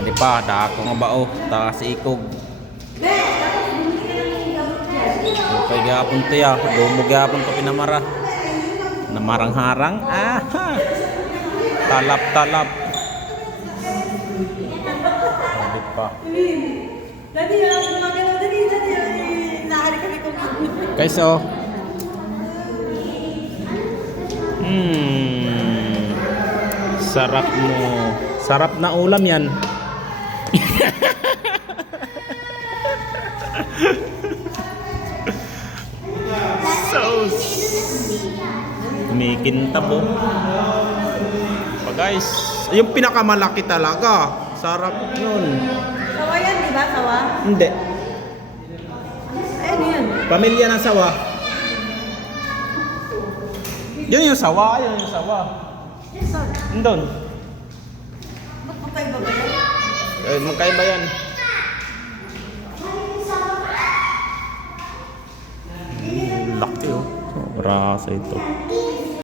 Ano pa, dako nga ba oh, taas ikog. Okay, gapon to ya, dumog gapon to pinamara. Namarang-harang, aha. Talap-talap. Ano pa. Dati lang gumagano dali nahari kami kung Guys, oh. Sarap mo. Sarap na ulam yan. Sauce. Kumikintab oh. Pa guys, yung pinakamalaki talaga. Sarap yun. sawa yan, di ba? Sawa? Hindi. Ayun yan. Pamilya ng sawa. Yun yung sawa, yun yung sawa. Nandun. Ba't magkaiba ba yan? Eh, magkaiba yan. Laki oh. Sobra sa ito.